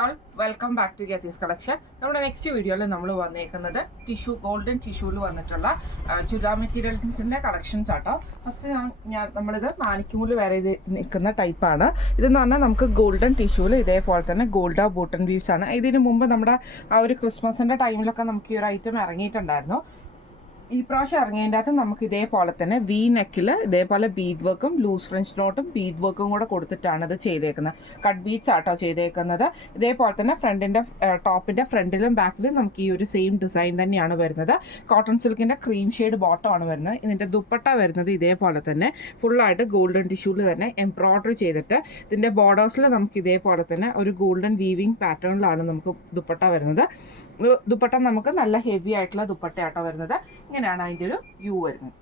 All welcome back to Geethi's collection. നമ്മുടെ next വീഡിയോയിൽ നമ്മൾ വന്നേക്കുന്നത് ഗോൾഡൻ ടിഷ്യൂവിൽ വന്നിട്ടുള്ള ചുരിദാർ മെറ്റീരിയൽസിന്റെ കളക്ഷൻസ് ആട്ടോ. ഫസ്റ്റ് നമ്മളിത് മാനിക്കൂല് വരെ ഇത് നിൽക്കുന്ന ടൈപ്പാണ്. ഇതെന്ന് പറഞ്ഞാൽ നമുക്ക് ഗോൾഡൻ ടിഷ്യൂവിൽ ഇതേപോലെ തന്നെ ഗോൾഡ ബോട്ടൺ വീവ്സ് ആണ്. ഇതിന് മുമ്പ് നമ്മുടെ ആ ഒരു ക്രിസ്മസിന്റെ ടൈമിലൊക്കെ നമുക്ക് ഈ ഒരു ഐറ്റം ഇറങ്ങിയിട്ടുണ്ടായിരുന്നു. ഈ പ്രാവശ്യം ഇറങ്ങിയതിൻ്റെ അകത്ത് നമുക്ക് ഇതേപോലെ തന്നെ വി നെക്കിൽ ഇതേപോലെ ബീഡ് വർക്കും ലൂസ് ഫ്രഞ്ച് നോട്ടും ബീഡ് വർക്കും കൂടെ കൊടുത്തിട്ടാണ് ഇത് ചെയ്തേക്കുന്നത്. കട്ട് ബീഡ്സ് ആട്ടോ ചെയ്തേക്കുന്നത്. ഇതേപോലെ തന്നെ ടോപ്പിന്റെ ഫ്രണ്ടിലും ബാക്കിലും നമുക്ക് ഈ ഒരു സെയിം ഡിസൈൻ തന്നെയാണ് വരുന്നത്. കോട്ടൺ സിൽക്കിന്റെ ക്രീം ഷെയ്ഡ് ബോട്ടം ആണ് വരുന്നത്. ഇതിന്റെ ദുപ്പട്ട വരുന്നത് ഇതേപോലെ തന്നെ ഫുള്ളായിട്ട് ഗോൾഡൻ ടിഷ്യൂല് തന്നെ എംബ്രോയിഡറി ചെയ്തിട്ട് ഇതിന്റെ ബോർഡേഴ്സിൽ നമുക്ക് ഇതേപോലെ തന്നെ ഒരു ഗോൾഡൻ വീവിങ് പാറ്റേണിലാണ് നമുക്ക് ദുപ്പട്ട വരുന്നത്. ദുപ്പട്ട നമുക്ക് നല്ല ഹെവി ആയിട്ടുള്ള ദുപ്പട്ടയാട്ടോ വരുന്നത്. ഇങ്ങനെയാണ് അതിൻ്റെ ഒരു വ്യൂ വരുന്നത്.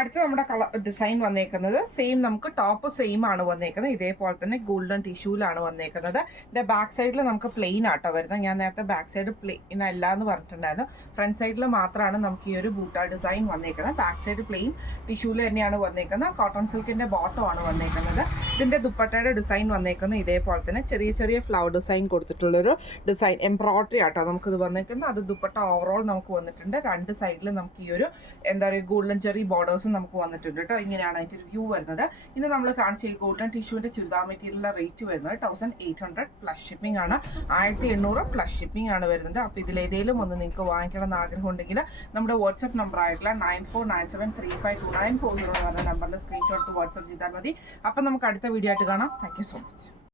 അടുത്ത നമ്മുടെ ഡിസൈൻ വന്നേക്കുന്നത് സെയിം, നമുക്ക് ടോപ്പ് സെയിം ആണ് വന്നേക്കുന്നത്. ഇതേപോലെ തന്നെ ഗോൾഡൻ ടിഷ്യൂലാണ് വന്നേക്കുന്നത്. ഇതിന്റെ ബാക്ക് സൈഡിൽ നമുക്ക് പ്ലെയിൻ ആട്ടോ വരുന്നത്. ഞാൻ നേരത്തെ ബാക്ക് സൈഡ് പ്ലെയിൻ അല്ല എന്ന് പറഞ്ഞിട്ടുണ്ടായിരുന്നു. ഫ്രണ്ട് സൈഡിൽ മാത്രമാണ് നമുക്ക് ഈ ഒരു ബൂട്ട ഡിസൈൻ വന്നേക്കുന്നത്. ബാക്ക് സൈഡ് പ്ലെയിൻ ടിഷ്യൂല് തന്നെയാണ് വന്നേക്കുന്നത്. കോട്ടൺ സിൽക്കിന്റെ ബോട്ടം ആണ് വന്നേക്കുന്നത്. ഇതിന്റെ ദുപ്പട്ടയുടെ ഡിസൈൻ വന്നേക്കുന്നത് ഇതേപോലെ തന്നെ ചെറിയ ചെറിയ ഫ്ലവർ ഡിസൈൻ കൊടുത്തിട്ടുള്ളൊരു ഡിസൈൻ എംബ്രോയിഡറി ആട്ടോ നമുക്കിത് വന്നേക്കുന്നത്. അത് ദുപ്പട്ട ഓവറോൾ നമുക്ക് വന്നിട്ടുണ്ട്. രണ്ട് സൈഡിൽ നമുക്ക് ഈ ഒരു എന്താ പറയുക ഗോൾഡൻ ചെറി ബോർഡേഴ്സ് നമുക്ക് വന്നിട്ടുണ്ട് കേട്ടോ. ഇങ്ങനെയാണ് അതിൻ്റെ ഒരു വ്യൂ വരുന്നത്. ഇന്ന് നമ്മൾ കാണിച്ച ഈ ഗോൾഡൻ ടിഷ്യൂവിന്റെ ചുരിദാർ മെറ്റീരിയലിന്റെ റേറ്റ് വരുന്നത് 1800 പ്ലസ് ഷിപ്പിംഗ് ആണ്. 1800 പ്ലസ് ഷിപ്പിംഗ് ആണ് വരുന്നത്. അപ്പോൾ ഇതിലേതെങ്കിലും ഒന്ന് നിങ്ങൾക്ക് വാങ്ങിക്കണം എന്ന് ആഗ്രഹം ഉണ്ടെങ്കിൽ നമ്മുടെ വാട്സ്ആപ്പ് നമ്പർ ആയിട്ടുള്ള 9497352940 എന്ന് പറഞ്ഞ നമ്പറിൽ സ്ക്രീൻഷോട്ട് വാട്സ്ആപ്പ് ചെയ്താൽ മതി. അപ്പം നമുക്ക് അടുത്ത വീഡിയോ ആയിട്ട് കാണാം. Thank you so much.